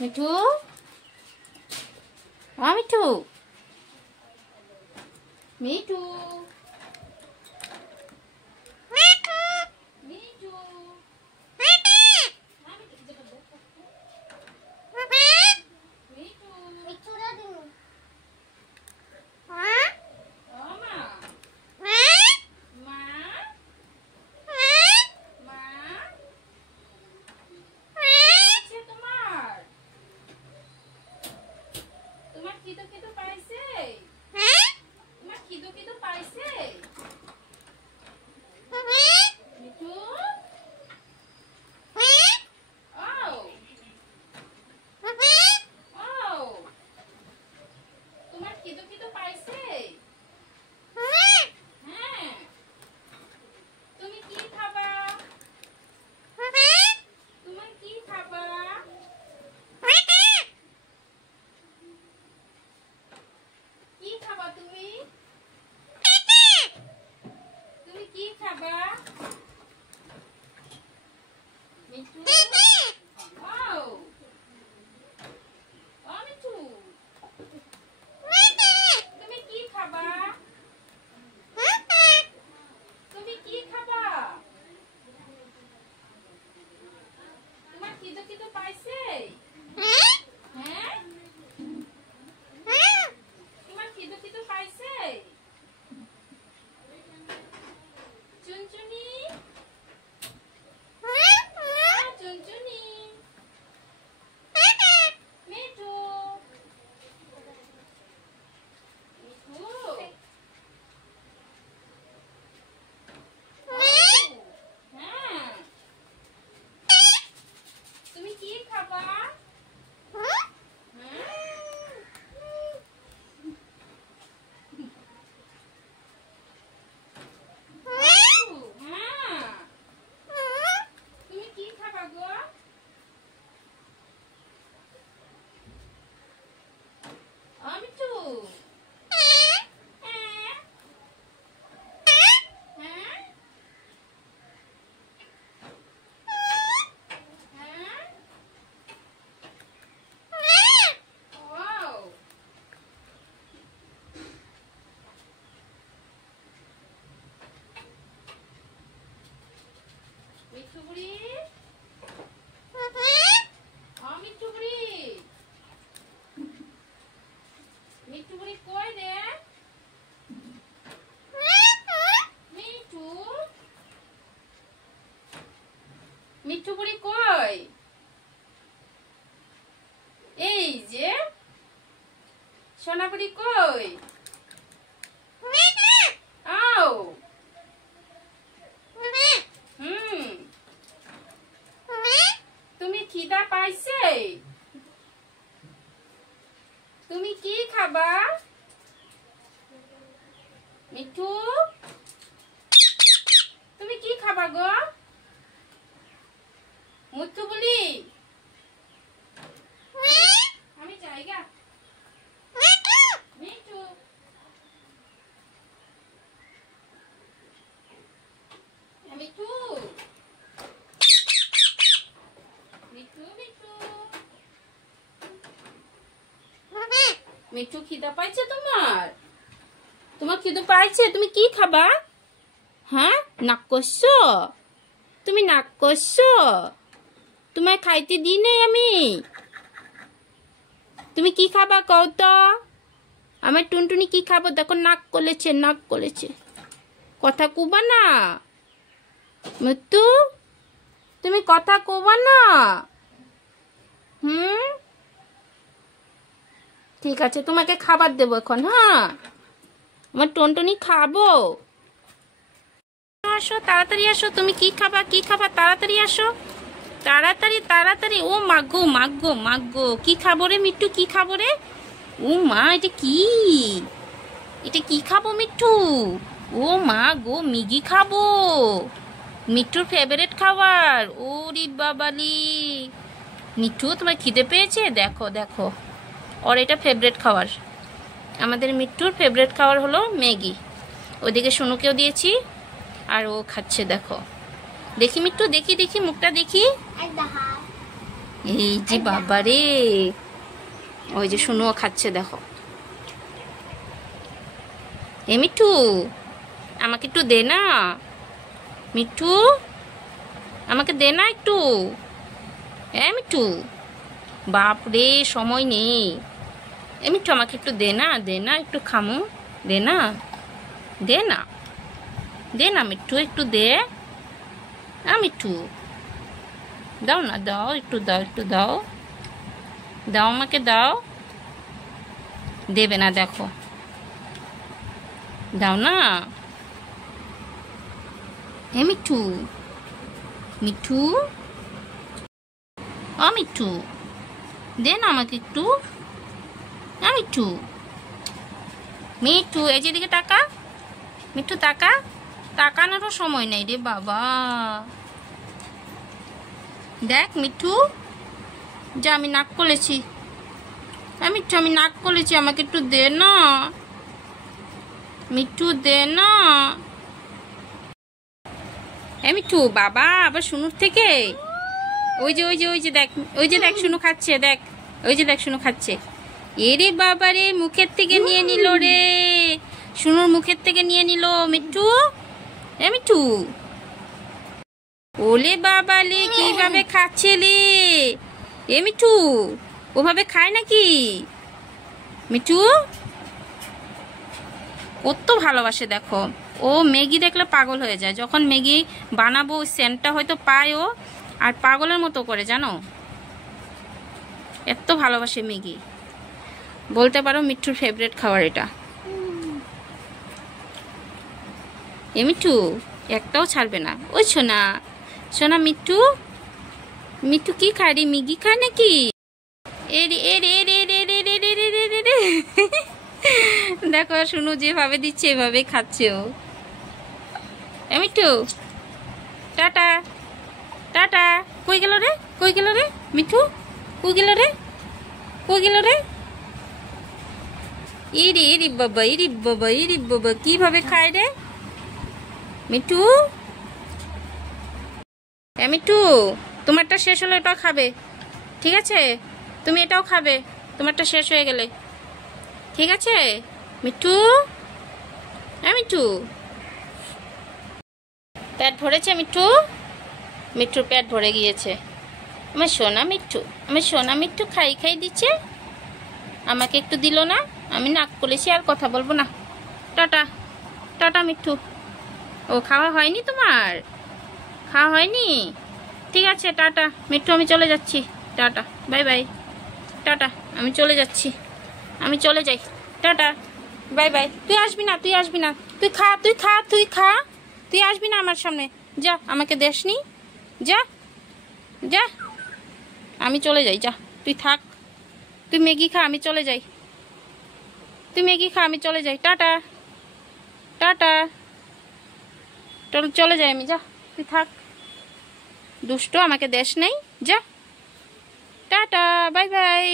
মিঠু, মিঠু, মিঠু, মিঠু বুড়ি কই? এই যে সোনা বুড়ি কই? আও তুমি খিদা পাইছে? তুমি কি খাবা? মিঠু, তুমি কি খাবা গো? মুঠু বলি আমি জায়গা মিঠু মিঠু মিঠু মিঠু মিঠু খিদা পাইছে তোমার? তোমার খিদা পাইছে? তুমি কি খাবা? হ্যাঁ, নাক করছো? তুমি নাক করছো? তোমায় খাইতে দি নাই আমি। তুমি কি খাবা কও তো? আমার টুনটুনি কি খাবো? দেখো নাক কলেছে, নাক কলেছে। কথা কবা না মুত্তু? তুমি কথা কবা না? ঠিক আছে, তোমাকে খাবার দেবো এখন। হ্যাঁ, আমার টুনটুনি খাবো। আসো তাড়াতাড়ি আসো। তুমি কি খাবা? কি খাবা? তাড়াতাড়ি আসো, তাড়াতাড়ি তাড়াতাড়ি। ও মাগো মাগো মাগো, কি খাবো রে মিঠু? কি খাবো রে? ও মা, এটা কি? এটা কি খাবো মিঠু? ও মা গো, মিগি খাবো, মিঠুর ফেভারিট খাবার। ওরে বাবালি, মিঠু তোমার খিদে পেয়েছে? দেখো দেখো, ওর এটা ফেভারিট খাবার। আমাদের মিঠুর ফেভারিট খাবার হলো ম্যাগি। ওদিকে সোনুকেও দিয়েছি আর ও খাচ্ছে। দেখো, দেখি মিঠু, দেখি দেখি মুখটা দেখি। এই যে বাবা রে, ওই যে শুনুও খাচ্ছে দেখো। এ মিঠু, আমাকে একটু দে না। মিঠু, আমাকে দে না একটু। এ মিঠু, বাপ রে সময় নেই। এ মিঠু, আমাকে একটু দে না, দে না একটু খামু, দে না, দে না, দে না মিঠু, একটু দে। মিঠু, দাও না, দাও একটু, দাও একটু, দাও দাও, আমাকে দাও। দেবে না দেখো, দাও না। হে মিঠু, মিঠু, মিঠু, দে না আমাকে একটু। মিঠু, মিঠু, এই যে দিকে তাকা। মিঠু তাকা, তাকানোরও সময় নেই রে বাবা। দেখ মিঠু, যা আমি নাক কলেছি। মিঠু, আমি নাক কলেছি, আমাকে একটু দে না। মিঠু দে না। মিঠু, বাবা আবার শুনুর থেকে ওই যে ওই যে ওই যে দেখ, ওই যে দেখ শুনু খাচ্ছে, দেখ ওই যে দেখ শুনু খাচ্ছে। এরে বাবা রে, মুখের থেকে নিয়ে নিল রে, শুনুর মুখের থেকে নিয়ে নিল মিঠু। মিঠু, ওলে বাবা লে, কিভাবে খাচ্ছে রে। মিঠু, ওভাবে খায় নাকি? মিঠু কত ভালোবাসে দেখো। ও ম্যাগি দেখলে পাগল হয়ে যায়। যখন ম্যাগি বানাবো ওই সেন্টটা হয়তো পায় ও, আর পাগলের মতো করে, জানো, এত ভালোবাসে ম্যাগি। বলতে পারো মিঠুর ফেভারিট খাবার এটা। মিঠু একটাও ছাড়বে না। ওই সোনা, সোনা মিঠু, মিঠু কি খায় রে, ম্যাগি খায় নাকি? দেখো শুনু যেভাবে দিচ্ছে এভাবে খাচ্ছে ও। Mithu tata, tata. কই গেল রে, কই গেল রে মিঠু, কই গেল রে, কই গেল রে। ইরি ইরি বাবা, ইরি বাবা, ইরি বাবা, কিভাবে খায় রে মিঠু। মিঠু, তোমারটা শেষ হলে এটাও খাবে, ঠিক আছে? তুমি এটাও খাবে তোমারটা শেষ হয়ে গেলে, ঠিক আছে মিঠু? মিঠু, পেট ভরেছে মিঠু? মিঠুর পেট ভরে গিয়েছে। আমার সোনা মিঠু, আমার সোনা মিঠু খাই খাই দিচ্ছে, আমাকে একটু দিল না। আমি নাক কলেছি, আর কথা বলবো না। Tata, tata Mithu. ও খাওয়া হয়নি তোমার? খাওয়া হয়নি? ঠিক আছে টাটা মিঠু, আমি চলে যাচ্ছি। টাটা, বাই বাই, টাটা, আমি চলে যাচ্ছি, আমি চলে যাই, টাটা, বাই বাই। তুই আসবি না, তুই আসবি না, তুই খা, তুই খা, তুই খা, তুই আসবি না আমার সামনে, যা, আমাকে দেসনি, যা যা, আমি চলে যাই, যা তুই থাক, তুই ম্যাগি খা, আমি চলে যাই, তুই ম্যাগি খা, আমি চলে যাই, টাটা, টাটা, চলে যাই আমি, যা তুই থাক, দুষ্ট, আমাকে দেশ নেই, যা, টাটা, বাই বাই।